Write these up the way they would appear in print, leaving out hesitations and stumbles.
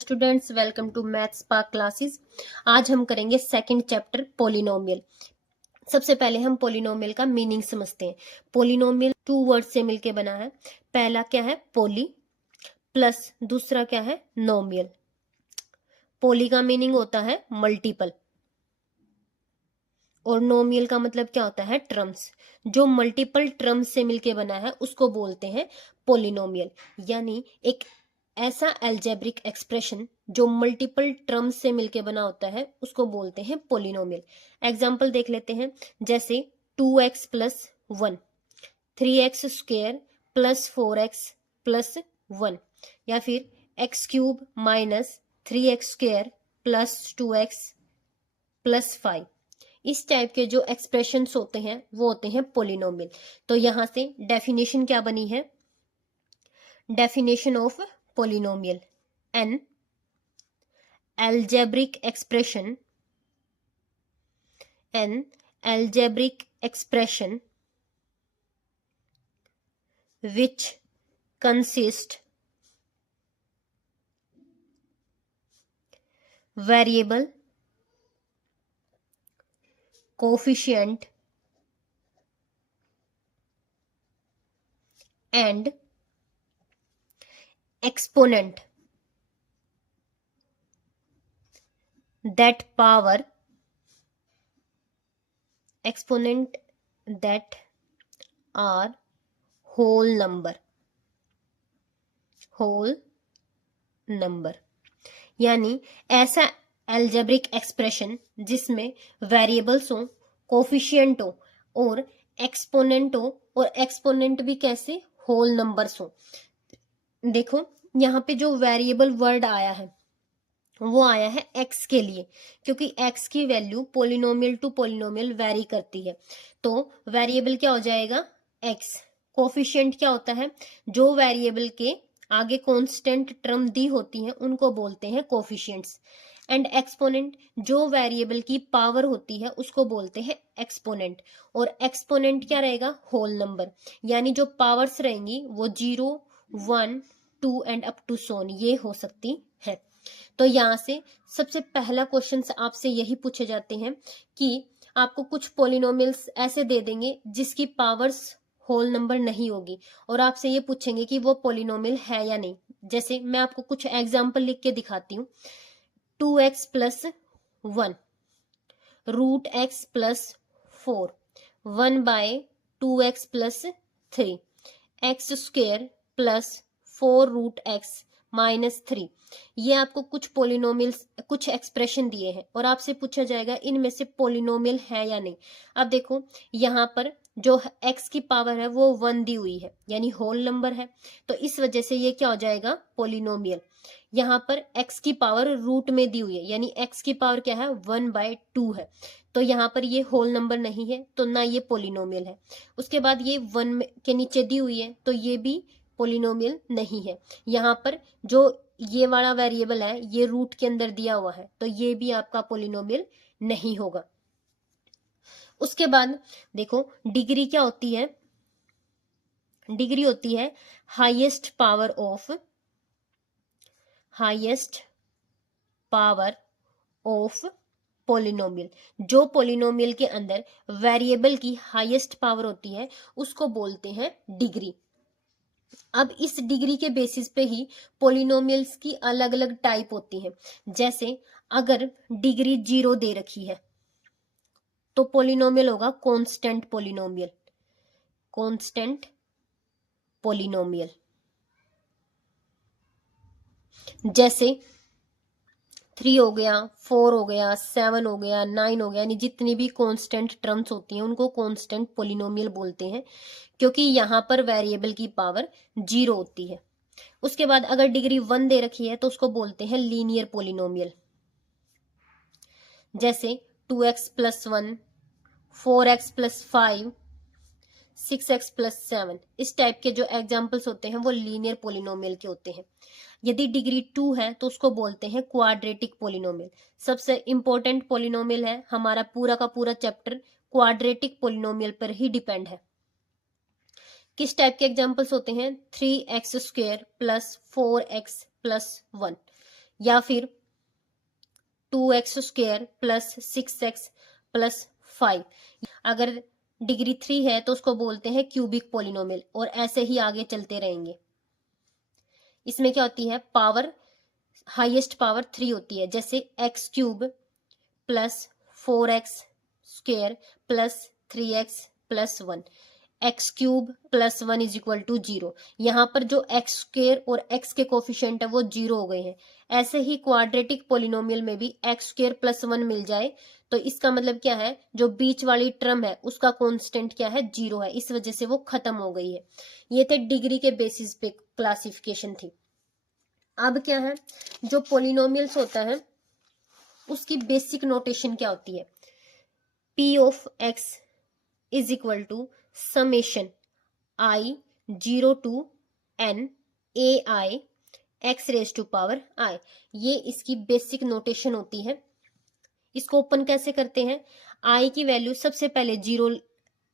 Students, welcome to Maths Spark classes. आज हम करेंगे सेकंड चैप्टर पोलिनोमियल। सबसे पहले हम पोलिनोमियल का मीनिंग समझते हैं। पोलिनोमियल टू वर्ड से मिलके बना है। पहला क्या है? पोली प्लस दूसरा क्या है? नोमियल। पोली का मीनिंग होता है मल्टीपल और नोमियल का मतलब क्या होता है? टर्म्स। जो मल्टीपल टर्म्स से मिलके बना है उसको बोलते हैं पोलिनोमियल। यानी एक ऐसा अलजेब्रिक एक्सप्रेशन जो मल्टीपल टर्म्स से मिलके बना होता है उसको बोलते हैं पोलिनोमियल। एग्जाम्पल देख लेते हैं, जैसे 2x plus 1, 3x square plus 4x plus 1, या फिर x cube minus 3x square plus 2x plus 5। इस टाइप के जो एक्सप्रेशंस होते हैं वो होते हैं पोलिनोमियल। तो यहां से डेफिनेशन क्या बनी है? Definition of polynomial: an algebraic expression which consists variable, coefficient and exponent that are whole number। यानी ऐसा एल्जेब्रिक एक्सप्रेशन जिसमें वेरिएबल्स हो, कोफिशिएंट हो और एक्सपोनेंट हो, और एक्सपोनेंट भी कैसे? होल नंबर्स हो। देखो यहाँ पे जो वेरिएबल वर्ड आया है वो आया है x के लिए, क्योंकि x की value polynomial to polynomial vary करती है। तो वेरिएबल क्या हो जाएगा? x। कोफिशिएंट क्या होता है? जो वेरिएबल के आगे कांस्टेंट टर्म दी होती हैं उनको बोलते हैं कोफिशिएंट्स। एंड एक्सपोनेंट, जो वेरिएबल की पावर होती है उसको बोलते हैं एक्सपोनेंट। और एक्सपोनेंट क्या रहेगा? Whole number. यानी जो पावर्स रहेंगी वो 0, 1, 2 एंड अप टू सोन ये हो सकती है। तो यहाँ से सबसे पहला क्वेश्चन आपसे यही पूछे जाते हैं कि आपको कुछ पोलिनोमियल्स ऐसे दे देंगे जिसकी पावर्स होल नंबर नहीं होगी, और आपसे ये पूछेंगे कि वो पोलिनोमियल है या नहीं। जैसे मैं आपको कुछ एग्जांपल लिख के दिखाती हूँ। 2x plus 1, root x plus 4, 1/2x plus 3, x square plus 4 root x minus 3। ये आपको कुछ पोलिनोमियल्स, कुछ एक्सप्रेशन दिए हैं और आपसे पूछा जाएगा इनमें से पोलिनोमियल है या नहीं। अब देखो यहाँ पर जो x की पावर है वो 1 दी हुई है, यानी होल नंबर है, तो इस वजह से ये क्या हो जाएगा? पोलिनोमियल। यहाँ पर x की पावर रूट में दी हुई है, यानी x की पावर क्या है? 1/2 है, तो यहाँ पर ये होल नंबर नहीं है, तो ना ये पोलिनोमियल है। उसके बाद ये 1 के नीचे दी हुई है, तो ये भी पोलिनोमियल नहीं है। यहाँ पर जो ये वाला वेरिएबल है ये रूट के अंदर दिया हुआ है, तो ये भी आपका पोलिनोमियल नहीं होगा। उसके बाद देखो डिग्री क्या होती है? डिग्री होती है हाईएस्ट पावर ऑफ पोलिनोमियल। जो पोलिनोमियल के अंदर वेरिएबल की हाईएस्ट पावर होती है उसको बोलते हैं डिग्री। अब इस डिग्री के बेसिस पे ही पोलिनोमियल्स की अलग अलग टाइप होती हैं। जैसे अगर डिग्री 0 दे रखी है तो पोलिनोमियल होगा कांस्टेंट पोलिनोमियल। जैसे 3 हो गया, 4 हो गया, 7 हो गया, 9 हो गया, यानी जितनी भी कांस्टेंट टर्म्स होती हैं उनको कांस्टेंट पोलिनोमियल बोलते हैं, क्योंकि यहाँ पर वेरिएबल की पावर 0 होती है। उसके बाद अगर डिग्री 1 दे रखी है तो उसको बोलते हैं लीनियर पोलिनोमियल। जैसे 2x plus 1, 4x plus 5, 6x plus 7, इस टाइप के जो एग्जाम्पल्स होते हैं वो लीनियर पोलिनोमियल के होते हैं। यदि डिग्री 2 है तो उसको बोलते हैं क्वाड्रेटिक पोलिनोमियल। सबसे इंपॉर्टेंट पोलिनोमियल है, हमारा पूरा का पूरा चैप्टर क्वाड्रेटिक पोलिनोमियल पर ही डिपेंड है। किस टाइप के एग्जाम्पल्स होते हैं? 3x square plus 4x plus 1, या फिर 2x² प्लस 6x प्लस 5। अगर डिग्री 3 है तो उसको बोलते हैं क्यूबिक पोलिनोमियल, और ऐसे ही आगे चलते रहेंगे। इसमें क्या होती है, पावर हाईएस्ट पावर 3 होती है, जैसे x³ plus 4x² plus 3x plus 1, x³ plus 1 is equal to 0। यहाँ पर जो x² और x के कोफिशिएंट है वो 0 हो गए हैं। ऐसे ही क्वाड्रेटिक पोलिनोमियल में भी x² प्लस 1 मिल जाए तो इसका मतलब क्या है, जो बीच वाली टर्म है उसका कांस्टेंट क्या है, 0 है, इस वजह से वो खत्म हो गई है। ये थे डिग्री के बेसिस पे क्लासिफिकेशन थी। अब क्या है, जो पोलिनोमियल्स होता है उसकी बेसिक नोटेशन क्या होती है, p of x is equal to summation i 0 to n ai x raise to power i। ये इसकी बेसिक नोटेशन होती है। इसको ओपन कैसे करते हैं, i की वैल्यू सबसे पहले 0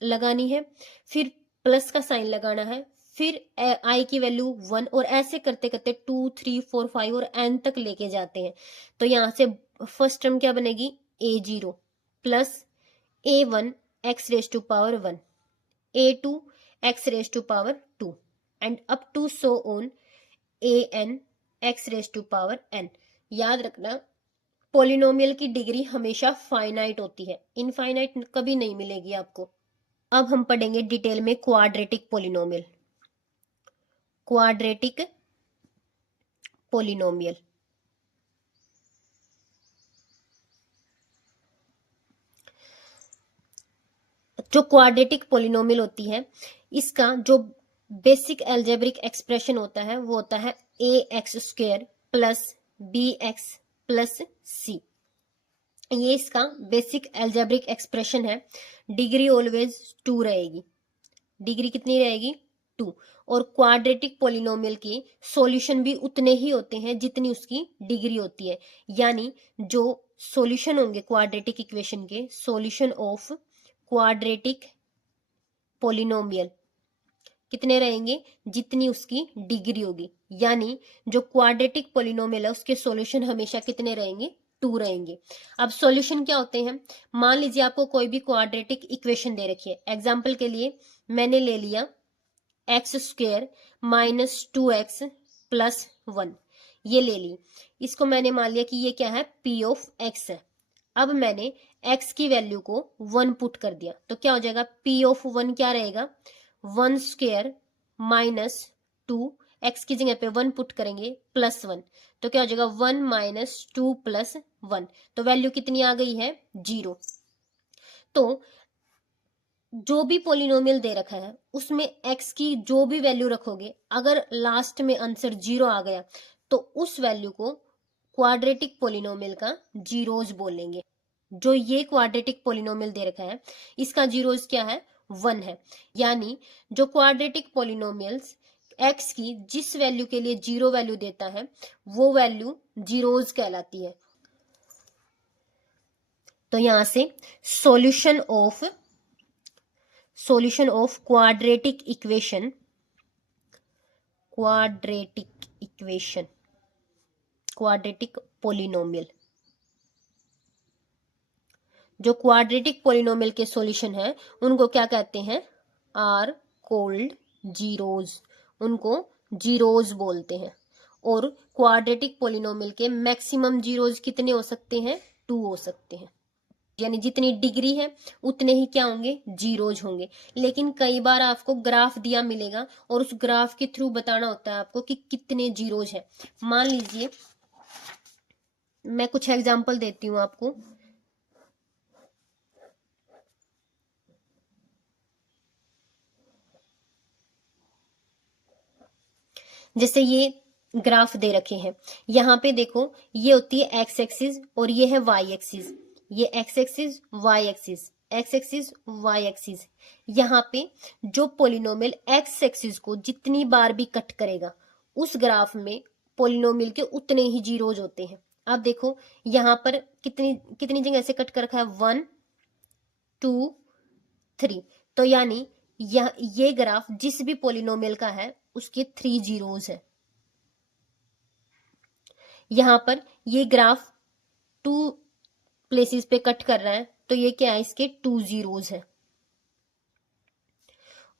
लगानी है, फिर प्लस का साइन लगाना है, फिर i की वैल्यू 1, और ऐसे करते करते 2 3 4 5 और n तक लेके जाते हैं। तो यहां से फर्स्ट टर्म क्या बनेगी, a0 plus a1 x raise to power 1, a2 x raise to power 2 and up to so on an x raise to power n। याद रखना, पोलिनोमियल की डिग्री हमेशा फाइनाइट होती है, इनफाइनाइट कभी नहीं मिलेगी आपको। अब हम पढ़ेंगे डिटेल में क्वाड्रेटिक पोलिनोमियल। क्वाड्रेटिक पोलिनोमियल, जो क्वाड्रेटिक पोलिनोमियल होती है इसका जो बेसिक एल्जेब्रिक एक्सप्रेशन होता है वो होता है ax² plus bx plus c। ये इसका बेसिक एल्जेब्रिक एक्सप्रेशन है। डिग्री ऑलवेज 2 रहेगी। डिग्री कितनी रहेगी, 2। और क्वाड्रेटिक पोलिनोमियल के सॉल्यूशन भी उतने ही होते हैं जितनी उसकी डिग्री होती है। यानी जो सॉल्यूशन होंगे क्वाड्रेटिक इक्वेशन के, सॉल्यूशन ऑफ क्वाड्रेटिक पोलिनोमियल कितने रहेंगे, जितनी उसकी डिग्री होगी। यानी जो क्वाड्रेटिक पोलिनोमियल है उसके सॉल्यूशन हमेशा कितने रहेंगे, 2 रहेंगे। अब सॉल्यूशन क्या होते हैं, मान लीजिए आपको कोई भी क्वाड्रेटिक इक्वेशन दे रखी है। एग्जांपल के लिए मैंने ले लिया x² माइनस 2x प्लस 1, ये ले ली। इसको मैंने मान लिया कि ये क्या है, p ऑफ x है। अब मैंने x की वैल्यू को 1 पुट कर दिया तो क्या हो जाएगा, p ऑफ 1 क्या रहेगा, 1² माइनस 2, x की जगह पे 1 पुट करेंगे प्लस 1, तो क्या हो जाएगा 1 माइनस 2 प्लस 1। तो वैल्यू कितनी आ गई है, 0। तो जो भी पोलिनोमियल दे रखा है उसमें x की जो भी वैल्यू रखोगे, अगर लास्ट में आंसर 0 आ गया तो उस वैल्यू को क्वाड्रेटिक पोलिनोमियल का जीरोज बोलेंगे। जो ये क्वाड्रेटिक पोलिनोमियल दे रखा है इसका जीरोज क्या है, 1 है। यानी जो क्वाड्रेटिक पोलिनोमियल्स x की जिस वैल्यू के लिए 0 वैल्यू देता है वो वैल्यू जीरोज कहलाती है। तो यहां से solution of quadratic equation quadratic polynomial, जो क्वाड्रेटिक पोलिनोमियल के सॉल्यूशन है उनको क्या कहते हैं, आर कोल्ड जीरोज, उनको जीरोज बोलते हैं। और क्वाड्रेटिक पोलिनोमियल के मैक्सिमम जीरोज कितने हो सकते हैं, 2 हो सकते हैं। यानी जितनी डिग्री है उतने ही क्या होंगे, जीरोज होंगे। लेकिन कई बार आपको ग्राफ दिया मिलेगा और उस ग्राफ के थ्रू बताना होता है आपको कि कितने जीरोज है। मान लीजिए मैं कुछ एग्जांपल देती हूं आपको। जैसे ये ग्राफ दे रखे हैं, यहाँ पे देखो ये होती है एक्स एक्सिस और ये है वाई एक्सिस। ये X axis Y axis, X axis Y axis. यहाँ पे जो पोलिनोमियल एक्स एक्सिस को जितनी बार भी कट करेगा उस ग्राफ में पोलिनोमियल के उतने ही जीरोज होते हैं। अब देखो यहाँ पर कितनी कितनी जगह से कट कर रखा है, 1 2 3। तो यानी ये ग्राफ जिस भी पोलिनोमियल का है उसके 3 जीरोज है। यहां पर ये ग्राफ 2 प्लेसेस पे कट कर रहा है, तो ये क्या है, इसके 2 जीरोज है।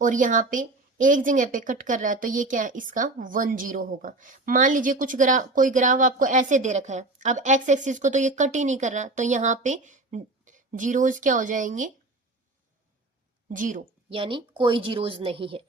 और यहाँ पे एक जगह पे कट कर रहा है, तो ये क्या है, इसका 1 जीरो होगा। मान लीजिए कोई ग्राफ आपको ऐसे दे रखा है, अब एक्स एक्सिस को तो ये कट ही नहीं कर रहा, तो यहाँ पे जीरोज क्या हो जाएंगे, जीरो, यानी कोई जीरोज नहीं है।